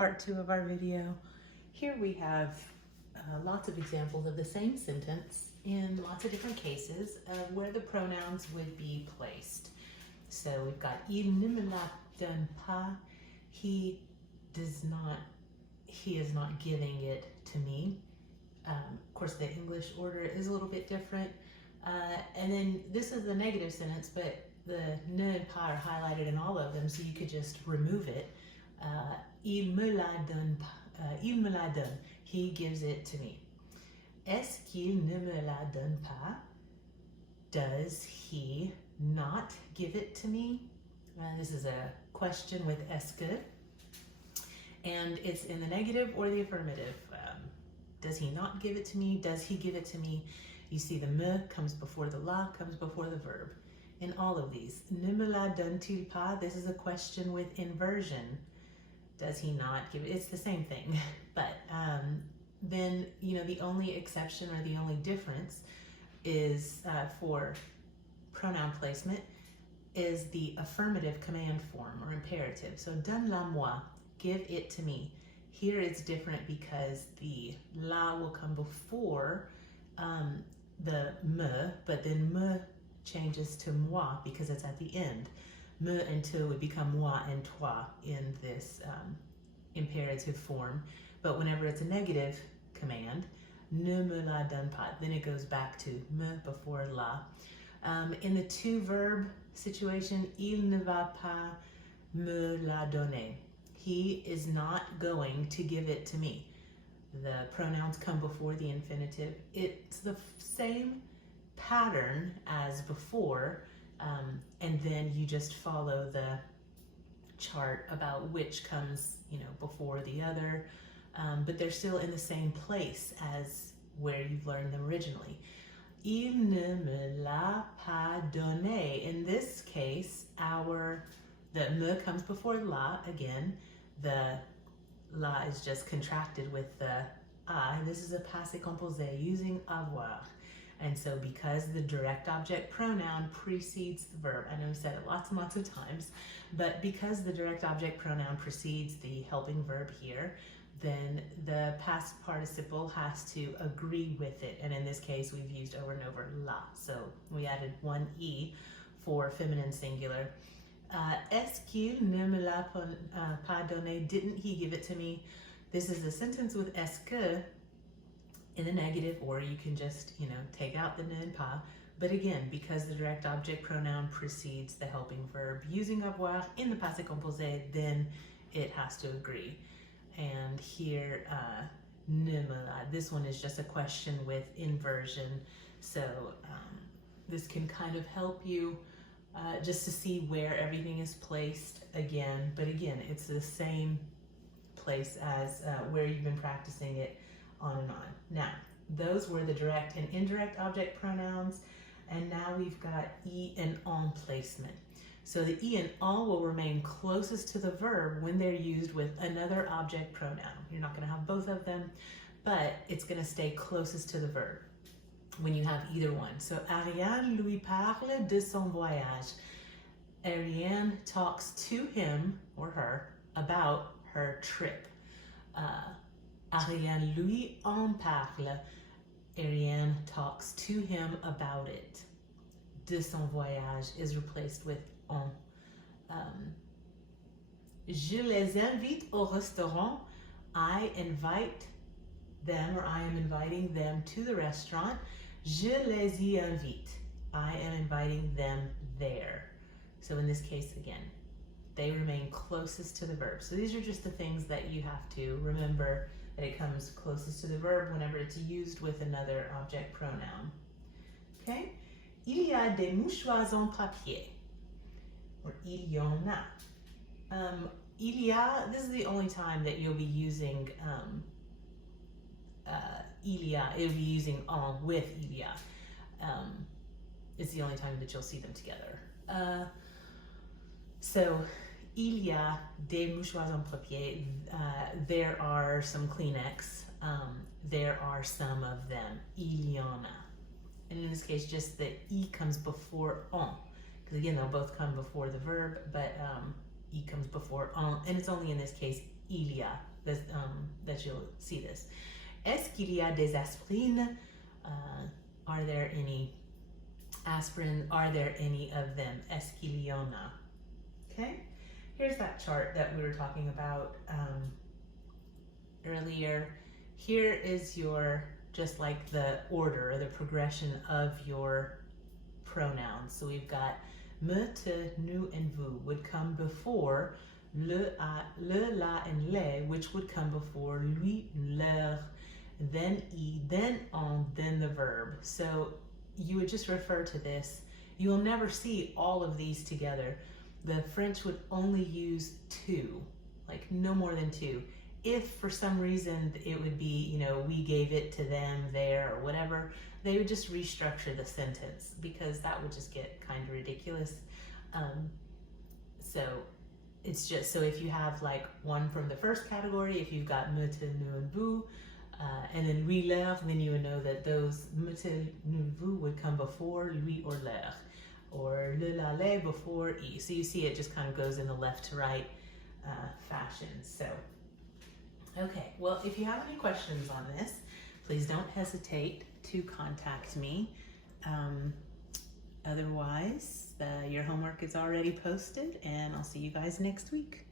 part 2 of our video. Here we have lots of examples of the same sentence in lots of different cases of where the pronouns would be placed. So we've got il ne me la donne pas, he is not giving it to me. Of course, the English order is a little bit different. And then this is the negative sentence, but the ne and pas are highlighted in all of them, so you could just remove it. Il me la donne pas. Il me la donne. He gives it to me. Est-ce qu'il ne me la donne pas? Does he not give it to me? This is a question with est-ce que, and it's in the negative or the affirmative. Does he not give it to me? Does he give it to me? You see the me comes before the la, comes before the verb. In all of these, ne me la donne-t-il pas? This is a question with inversion. Does he not give it? It's the same thing, but then, you know, the only exception or the only difference is for pronoun placement is the affirmative command form or imperative. So donne-la-moi, give it to me. Here it's different because the la will come before the me, but then me changes to moi because it's at the end. Me and tu would become moi and toi in this imperative form. But whenever it's a negative command, ne me la donne pas, then it goes back to me before la. In the two verb situation, il ne va pas me la donner. He is not going to give it to me. The pronouns come before the infinitive. It's the same pattern as before, and then you just follow the chart about which comes, you know, before the other, but they're still in the same place as where you've learned them originally. Il ne me l'a pas donné. In this case, the me comes before la again. The la is just contracted with the a. This is a passé composé using avoir. And so because the direct object pronoun precedes the verb, I know I've said it lots and lots of times, but because the direct object pronoun precedes the helping verb here, then the past participle has to agree with it. And in this case, we've used over and over la. So we added one e for feminine singular. Est-ce qu'il ne me l'a pas donné? Didn't he give it to me? This is a sentence with est-ce que in the negative, or you can just, you know, take out the ne and pas. But again, because the direct object pronoun precedes the helping verb using avoir in the passé composé, then it has to agree. And here, ne me la, this one is just a question with inversion. So this can kind of help you just to see where everything is placed again. But again, it's the same place as where you've been practicing it on and on. Now, those were the direct and indirect object pronouns, and now we've got e and en placement. So the e and en will remain closest to the verb when they're used with another object pronoun. You're not going to have both of them, but it's going to stay closest to the verb when you have either one. So Ariane lui parle de son voyage. Ariane talks to him or her about her trip. Ariane lui en parle. Ariane talks to him about it. De son voyage is replaced with en. Je les invite au restaurant. I invite them, or I am inviting them to the restaurant. Je les y invite. I am inviting them there. So in this case, again, they remain closest to the verb. So these are just the things that you have to remember, that it comes closest to the verb whenever it's used with another object pronoun. Okay? Il y a des mouchoirs en papier. Or il y en a. Il y a, this is the only time that you'll be using il y a. It'll be using en with il y a. It's the only time that you'll see them together. So, il y a des mouchoirs en papier. There are some Kleenex. There are some of them. Il y en a. And in this case, just the e comes before en. Because again, they'll both come before the verb, but e comes before en. And it's only in this case il y a, that you'll see this. Est-ce qu'il y a des aspirines? Are there any aspirin? Are there any of them? Est-ce qu'il y en a? Okay, here's that chart that we were talking about earlier. Here is your, just like the order or the progression of your pronouns. So we've got me, te, nous, and vous would come before le, la, and les, which would come before lui, leur, then I, then on, then the verb. So you would just refer to this. You'll never see all of these together. The French would only use two, like no more than two. If for some reason it would be, we gave it to them, there, or whatever, they would just restructure the sentence because that would just get kind of ridiculous. So it's just, so if you have like one from the first category, if you've got me, te, nous, and vous, and then lui, leur, then you would know that those me, te, nous, vous would come before lui or leur, or le, la, les before I. So you see it just kind of goes in the left to right fashion. So, okay, well, if you have any questions on this, please don't hesitate to contact me. Otherwise, your homework is already posted, and I'll see you guys next week.